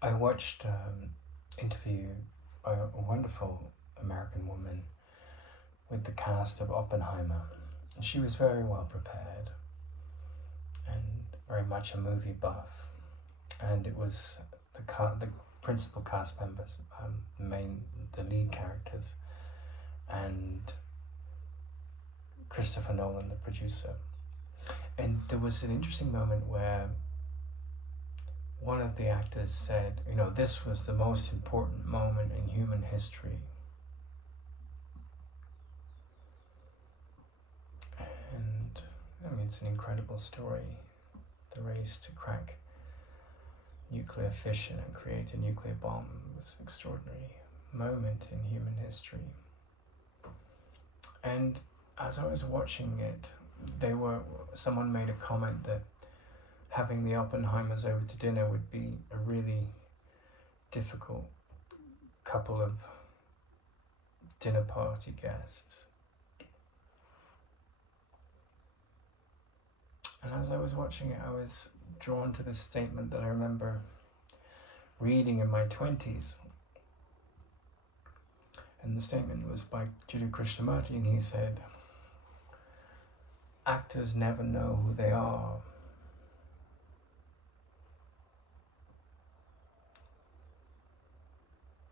I watched interview by a wonderful American woman with the cast of Oppenheimer. And she was very well prepared and very much a movie buff. And it was the principal cast members, the lead characters, and Christopher Nolan, the producer. And there was an interesting moment where one of the actors said, you know, this was the most important moment in human history. And I mean, it's an incredible story. The race to crack nuclear fission and create a nuclear bomb was an extraordinary moment in human history. And as I was watching it, someone made a comment that having the Oppenheimers over to dinner would be a really difficult couple of dinner party guests. And as I was watching it, I was drawn to this statement that I remember reading in my 20s. And the statement was by Jiddu Krishnamurti, and he said, "Actors never know who they are."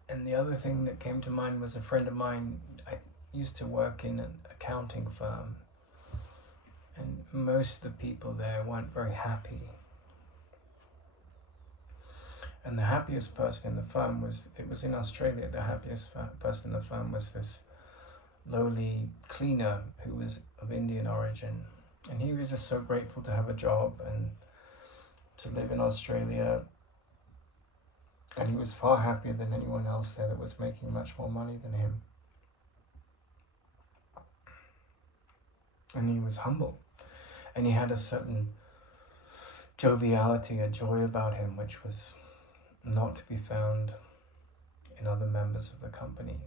And the other thing that came to mind was a friend of mine. I used to work in an accounting firm, and most of the people there weren't very happy. And the happiest person in the firm it was in Australia, the happiest person in the firm was this lowly cleaner who was of Indian origin. And he was just so grateful to have a job and to live in Australia. And he was far happier than anyone else there that was making much more money than him. And he was humble. And he had a certain joviality, a joy about him, which was not to be found in other members of the company.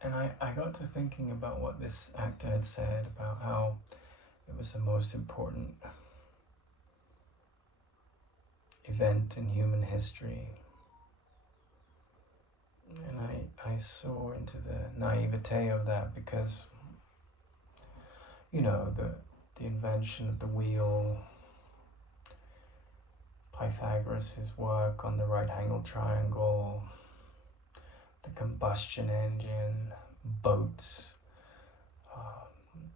And I got to thinking about what this actor had said about how it was the most important event in human history. And I saw into the naivete of that because, you know, the invention of the wheel, Pythagoras' work on the right-angled triangle, the combustion engine, boats,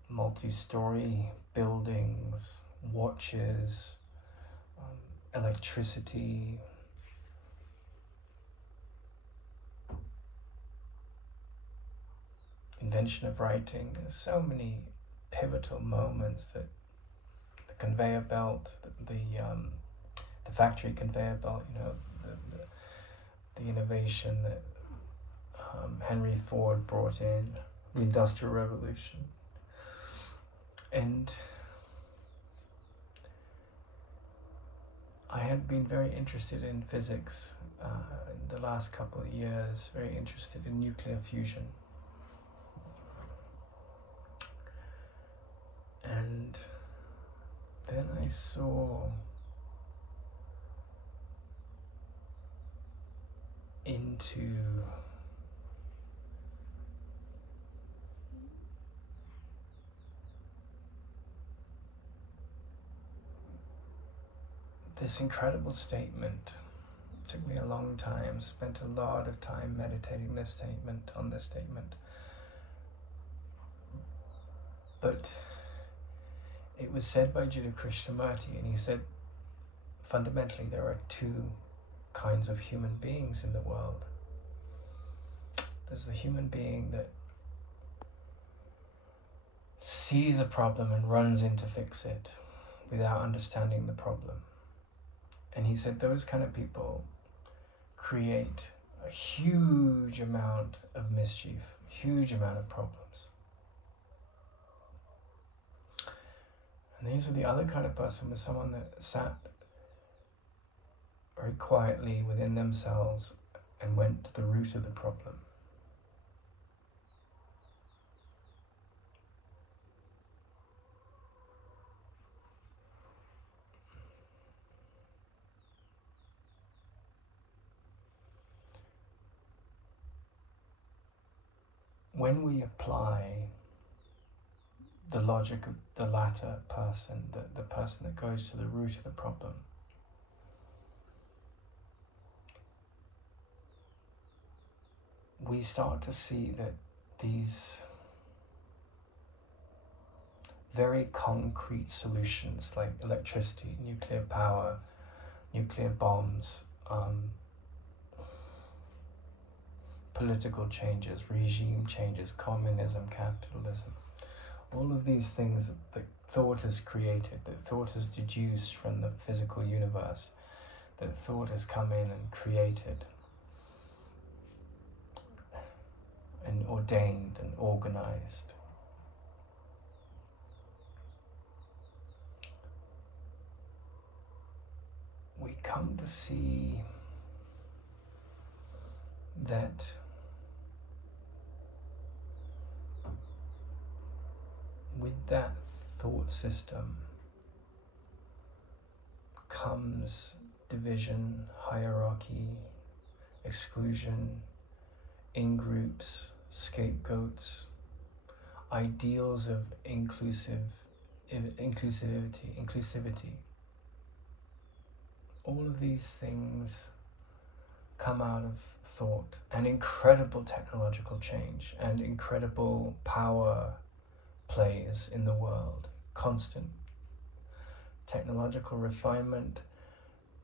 multi-story buildings, watches, electricity, invention of writing. There's so many pivotal moments that the conveyor belt, the factory conveyor belt, you know, the innovation that Henry Ford brought in, the Industrial Revolution. And I had been very interested in physics in the last couple of years, very interested in nuclear fusion. And then I saw into this incredible statement. It took me a long time, spent a lot of time meditating on this statement. But it was said by Jiddu Krishnamurti, and he said, fundamentally, there are two kinds of human beings in the world. There's the human being that sees a problem and runs in to fix it without understanding the problem. And he said those kind of people create a huge amount of mischief, huge amount of problems. And these are the other kind of person, was someone that sat very quietly within themselves and went to the root of the problem. when we apply the logic of the latter person, the person that goes to the root of the problem, we start to see that these very concrete solutions like electricity, nuclear power, nuclear bombs, political changes, regime changes, communism, capitalism, all of these things that thought has created, that thought has deduced from the physical universe, that thought has come in and created and ordained and organized. We come to see that with that thought system comes division, hierarchy, exclusion, in-groups, scapegoats, ideals of inclusivity. All of these things come out of thought, and incredible technological change and incredible power plays in the world, constant technological refinement,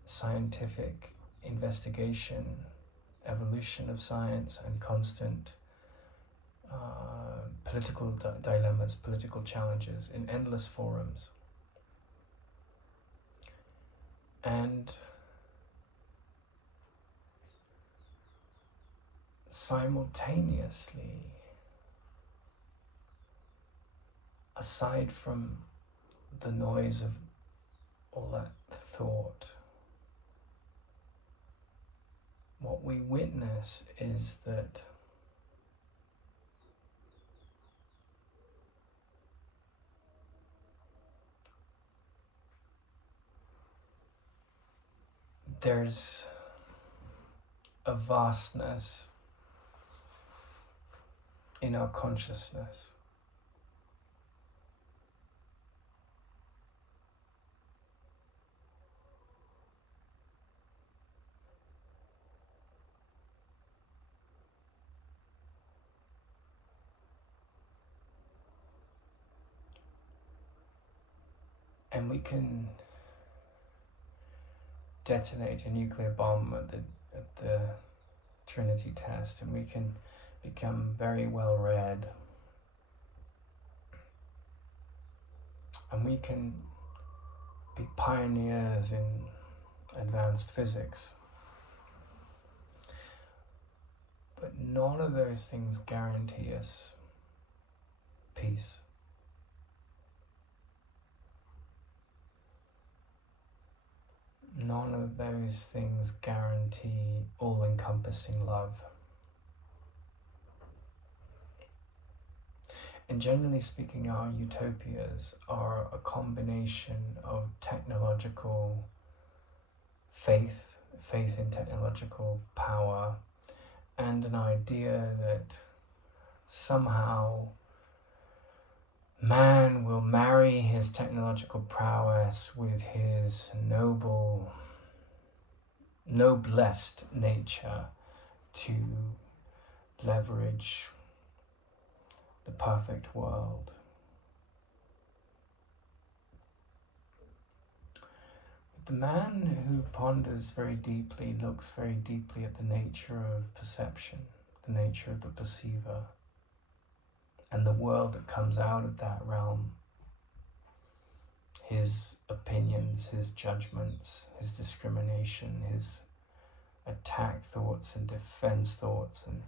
scientific investigation, evolution of science, and constant political dilemmas, political challenges in endless forums. And simultaneously, aside from the noise of all that thought, what we witness is that there's a vastness in our consciousness. And we can detonate a nuclear bomb at the Trinity test, and we can become very well read, and we can be pioneers in advanced physics. But none of those things guarantee us peace. None of those things guarantee all-encompassing love. And generally speaking, our utopias are a combination of technological faith in technological power, and an idea that somehow man will marry his technological prowess with his noblest nature to leverage the perfect world. But the man who ponders very deeply, looks very deeply at the nature of perception, the nature of the perceiver, and the world that comes out of that realm, his opinions, his judgments, his discrimination, his attack thoughts and defense thoughts, and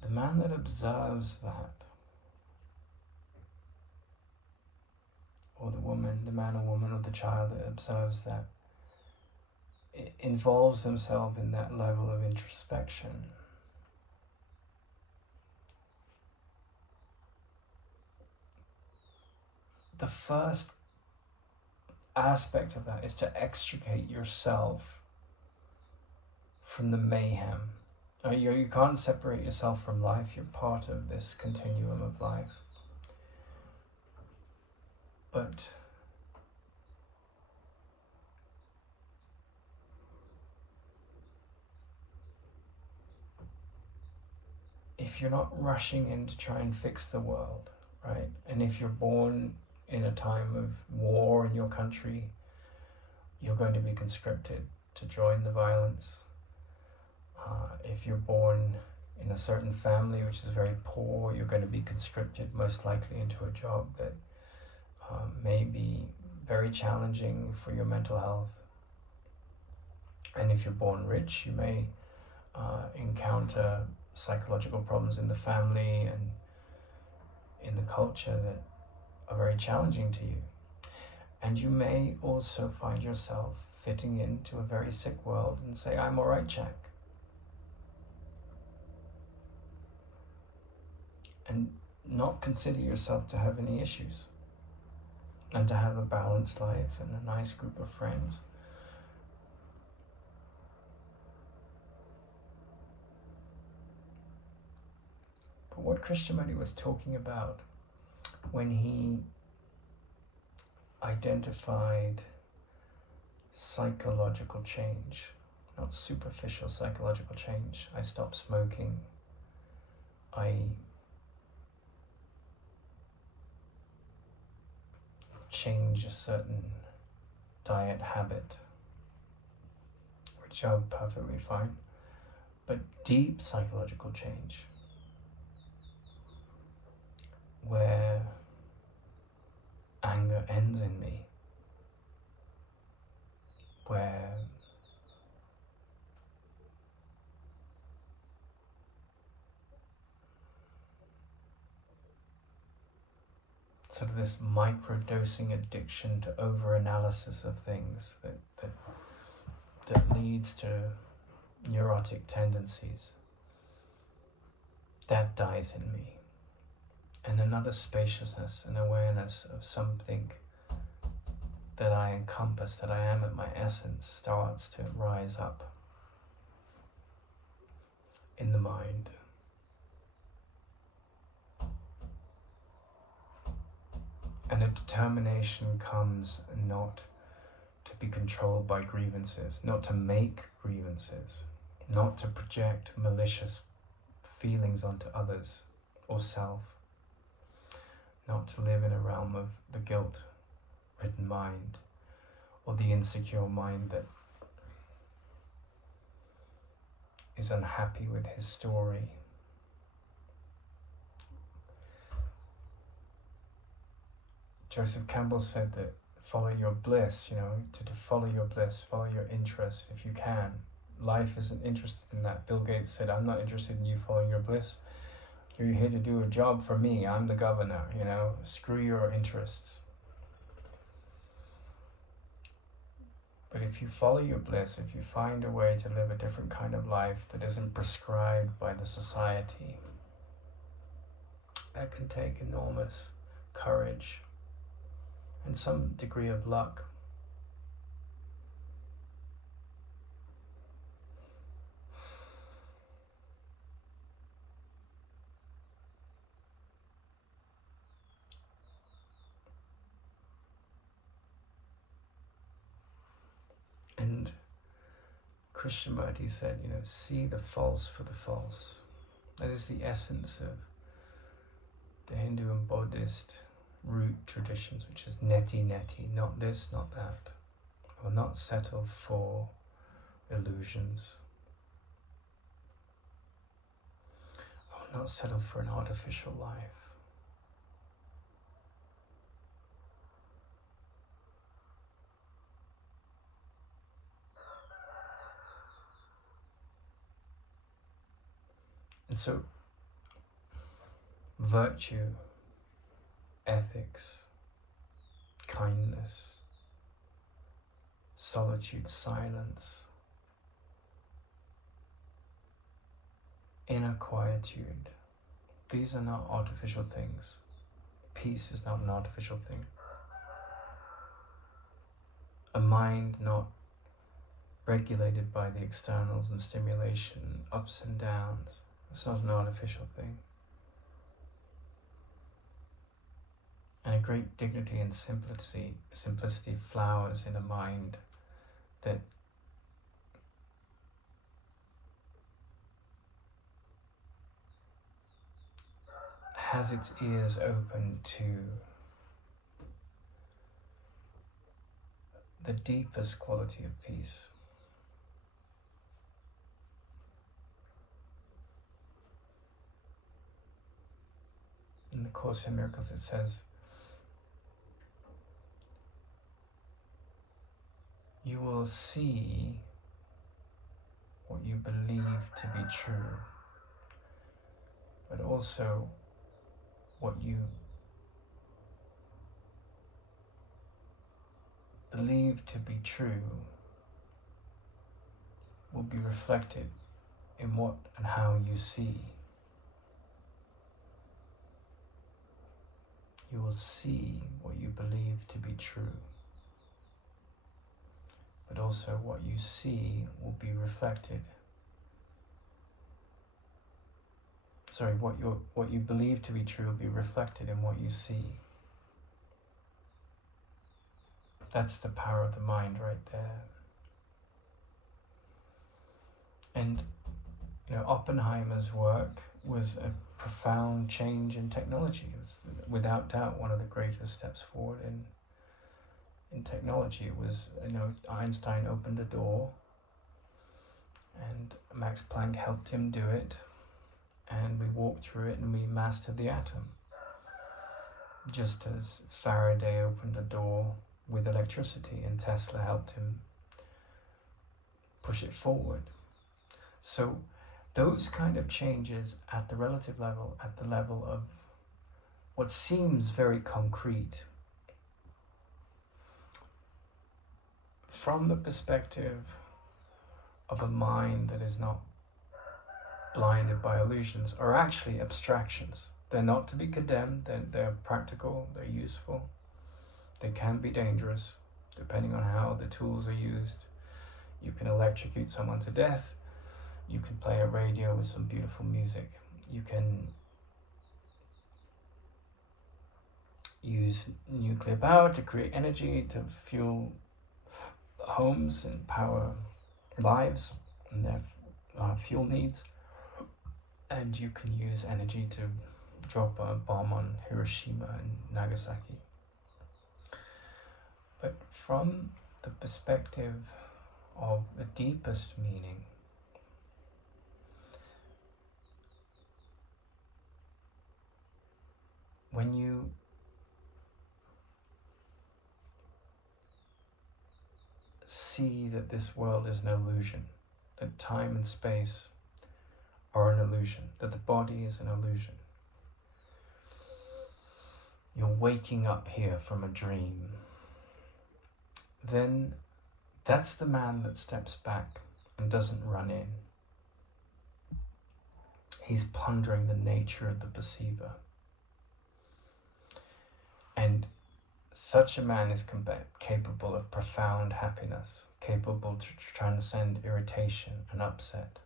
the man that observes that, or the woman, the man or woman or the child that observes that, it involves themselves in that level of introspection. The first aspect of that is to extricate yourself from the mayhem, You can't separate yourself from life. You're part of this continuum of life. But if you're not rushing in to try and fix the world, right? And if you're born in a time of war in your country, you're going to be conscripted to join the violence. If you're born in a certain family which is very poor, you're going to be conscripted most likely into a job that may be very challenging for your mental health. And if you're born rich, you may encounter psychological problems in the family and in the culture that are very challenging to you. And you may also find yourself fitting into a very sick world and say, I'm all right, Jack. And not consider yourself to have any issues, and to have a balanced life and a nice group of friends. But what Krishnamurti was talking about when he identified psychological change, not superficial psychological change. I stopped smoking. I change a certain diet habit, which are perfectly fine. But deep psychological change, where anger ends in me, where sort of this micro-dosing addiction to over-analysis of things that leads to neurotic tendencies, that dies in me. And another spaciousness and awareness of something that I encompass, that I am at my essence, starts to rise up in the mind. And a determination comes not to be controlled by grievances, not to make grievances, not to project malicious feelings onto others or self, not to live in a realm of the guilt-ridden mind or the insecure mind that is unhappy with his story. Joseph Campbell said that follow your bliss, to follow your bliss, follow your interest if you can. Life isn't interested in that. Bill Gates said, I'm not interested in you following your bliss. You're here to do a job for me. I'm the governor, screw your interests. But if you follow your bliss, if you find a way to live a different kind of life that isn't prescribed by the society, that can take enormous courage and some degree of luck. And Krishnamurti said, see the false for the false. That is the essence of the Hindu and Buddhist root traditions, which is neti, not this, not that. I will not settle for illusions. I will not settle for an artificial life. And so, virtue, ethics, kindness, solitude, silence, inner quietude, these are not artificial things. Peace is not an artificial thing. A mind not regulated by the externals and stimulation, ups and downs. It's not an artificial thing. And a great dignity and simplicity flowers in a mind that has its ears open to the deepest quality of peace. In the Course in Miracles it says, you will see what you believe to be true, but also what you believe to be true will be reflected in what and how you see. You will see what you believe to be true, but also what you see will be reflected. Sorry, what you believe to be true will be reflected in what you see. That's the power of the mind right there. And Oppenheimer's work was a profound change in technology. It was without doubt one of the greatest steps forward in technology. It was, Einstein opened a door and Max Planck helped him do it, and we walked through it and we mastered the atom. Just as Faraday opened a door with electricity and Tesla helped him push it forward. So those kind of changes at the relative level, at the level of what seems very concrete, from the perspective of a mind that is not blinded by illusions, are actually abstractions. They're not to be condemned, they're practical, they're useful, they can be dangerous, depending on how the tools are used. You can electrocute someone to death, you can play a radio with some beautiful music, you can use nuclear power to create energy to fuel homes and power lives and their fuel needs, and you can use energy to drop a bomb on Hiroshima and Nagasaki. But from the perspective of the deepest meaning, when you see that this world is an illusion, that time and space are an illusion, that the body is an illusion, you're waking up here from a dream, then that's the man that steps back and doesn't run in. He's pondering the nature of the perceiver. And such a man is capable of profound happiness, capable to transcend irritation and upset.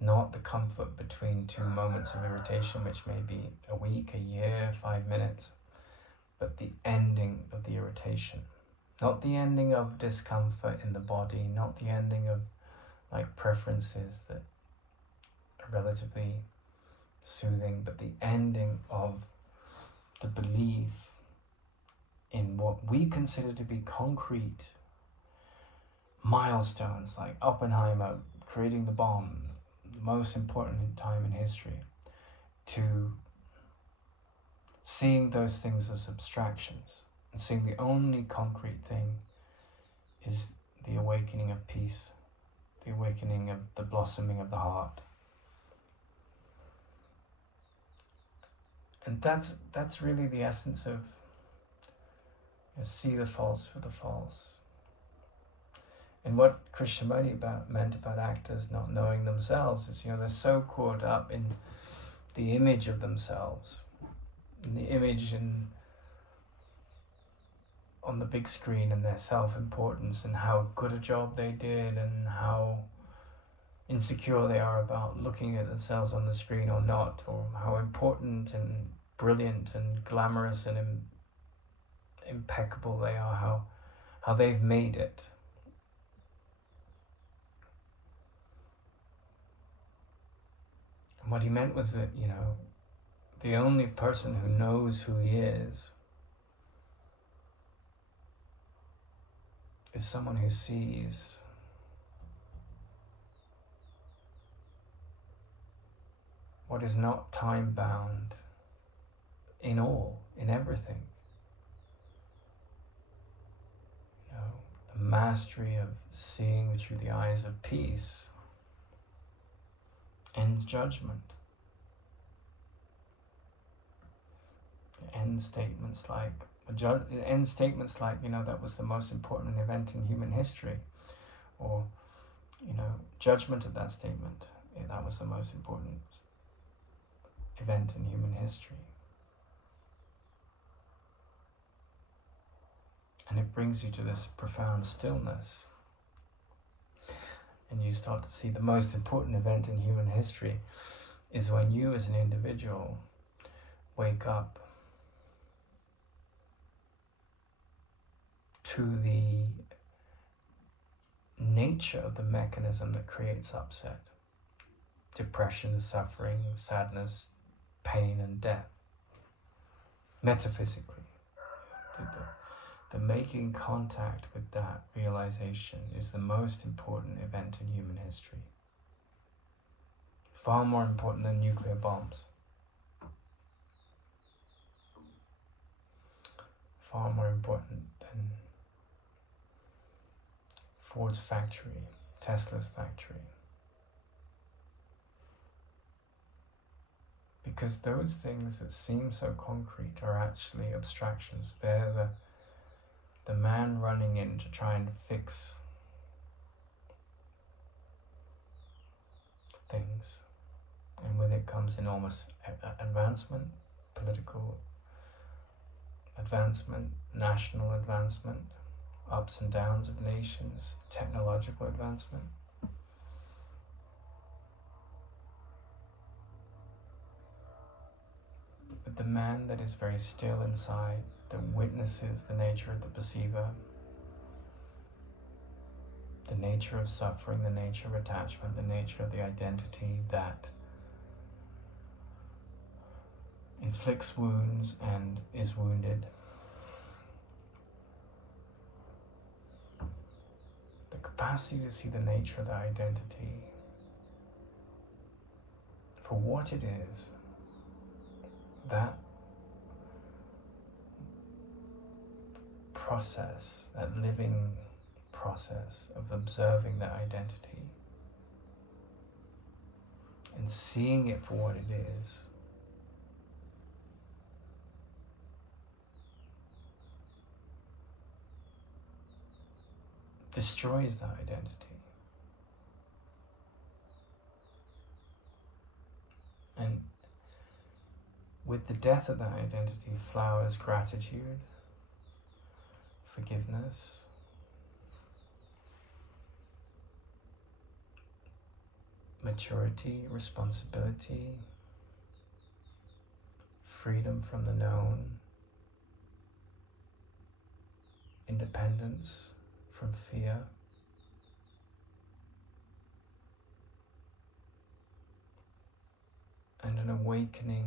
Not the comfort between two moments of irritation, which may be a week, a year, 5 minutes, but the ending of the irritation. Not the ending of discomfort in the body, not the ending of preferences that are relatively soothing, but the ending of the belief in what we consider to be concrete milestones, like Oppenheimer creating the bomb, the most important time in history, to seeing those things as abstractions and seeing the only concrete thing is the awakening of peace, the awakening of the blossoming of the heart. And that's really the essence of see the false for the false. And what Krishnamurti meant about actors not knowing themselves is, they're so caught up in the image of themselves, in the image on the big screen and their self-importance and how good a job they did and how insecure they are about looking at themselves on the screen or not, or how important and brilliant and glamorous and impeccable they are, how they've made it. And what he meant was that, the only person who knows who he is someone who sees what is not time-bound in everything. The mastery of seeing through the eyes of peace ends judgment. End statements like, that was the most important event in human history, or, judgment of that statement, that was the most important event in human history. And it brings you to this profound stillness. And you start to see the most important event in human history is when you as an individual wake up to the nature of the mechanism that creates upset, depression, suffering, sadness, pain, and death. Metaphysically, the making contact with that realization is the most important event in human history. Far more important than nuclear bombs. Far more important than Ford's factory, Tesla's factory. Because those things that seem so concrete are actually abstractions. They're the man running in to try and fix things. And with it comes enormous advancement, political advancement, national advancement, ups and downs of nations, technological advancement. But the man that is very still inside, that witnesses the nature of the perceiver, the nature of suffering, the nature of attachment, the nature of the identity that inflicts wounds and is wounded. The capacity to see the nature of that identity for what it is, that process, that living process of observing that identity and seeing it for what it is, destroys that identity. And with the death of that identity flowers gratitude, forgiveness, maturity, responsibility, freedom from the known, independence from fear, and an awakening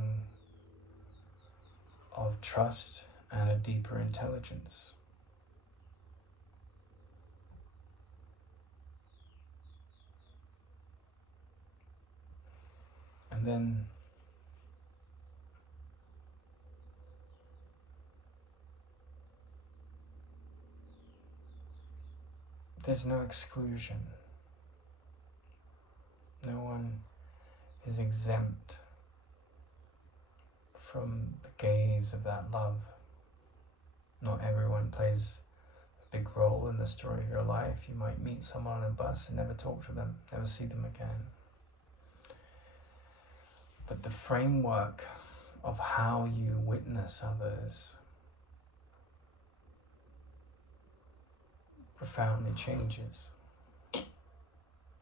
of trust and a deeper intelligence. And then there's no exclusion. No one is exempt from the gaze of that love. Not everyone plays a big role in the story of your life. You might meet someone on a bus and never talk to them, never see them again. But the framework of how you witness others profoundly changes.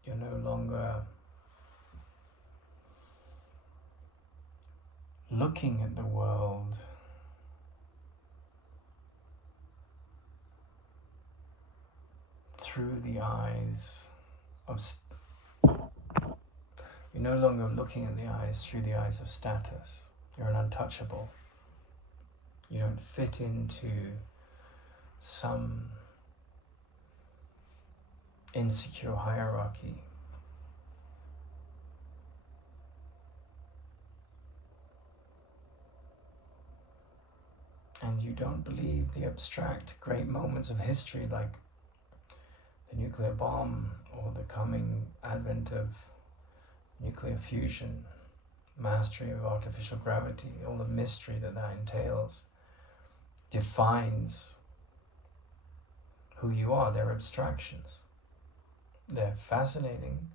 You're no longer looking at the world through the eyes of you're no longer looking at the eyes through the eyes of status. You're an untouchable. You don't fit into some insecure hierarchy. And you don't believe the abstract great moments of history like the nuclear bomb or the coming advent of nuclear fusion, mastery of artificial gravity, all the mystery that entails, defines who you are. They're abstractions. They're fascinating.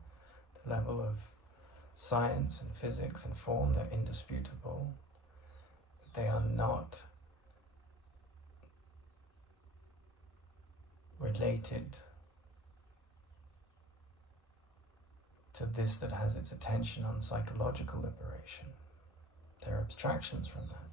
The level of science and physics and form, they're indisputable. But they are not related to this that has its attention on psychological liberation. They're abstractions from that.